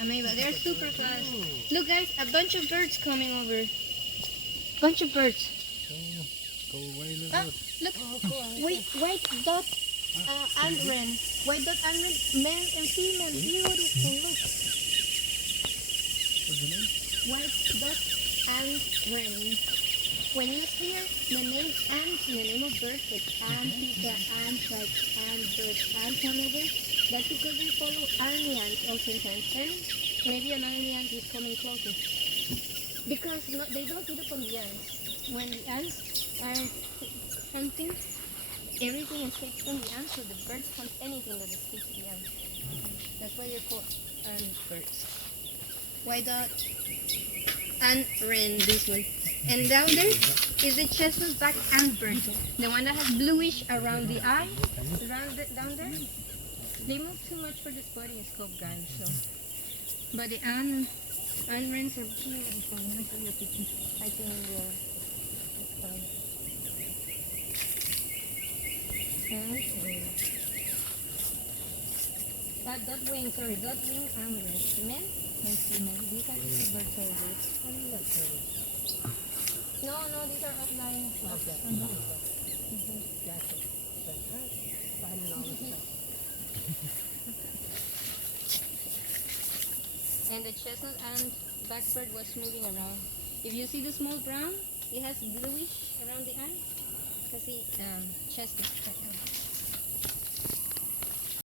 Amazing. They're super fast. Look guys, a bunch of birds coming over. Bunch of birds. Go away, lizard. Look. White dot antwren. White dot antwren, male and female. Beautiful. Look. What's the name? White dot antwren. When you hear the name ant, the name of birds like ant, piha, ant, like ant, bird, ant, whatever, that's because they follow army ants oftentimes. And maybe an army ant is coming closer. Because no, they don't feed upon the ants. When the ants are hunting, everything escapes from the ants, so the birds hunt anything that escapes the ants. That's why they're called ant birds. Why the antwren, this one. And down there is the chestnut back ant bird, the one that has bluish around the eye, down there. They move too much for the spotting scope, guys. So, but the antwrens are beautiful. I'm gonna show you a picture. I think the that wing antwrens, male and female. These are the two birds over there. No, these are offline. And the chestnut and blackbird was moving around. If you see the small brown, it has bluish around the eye. Kasi chestnut.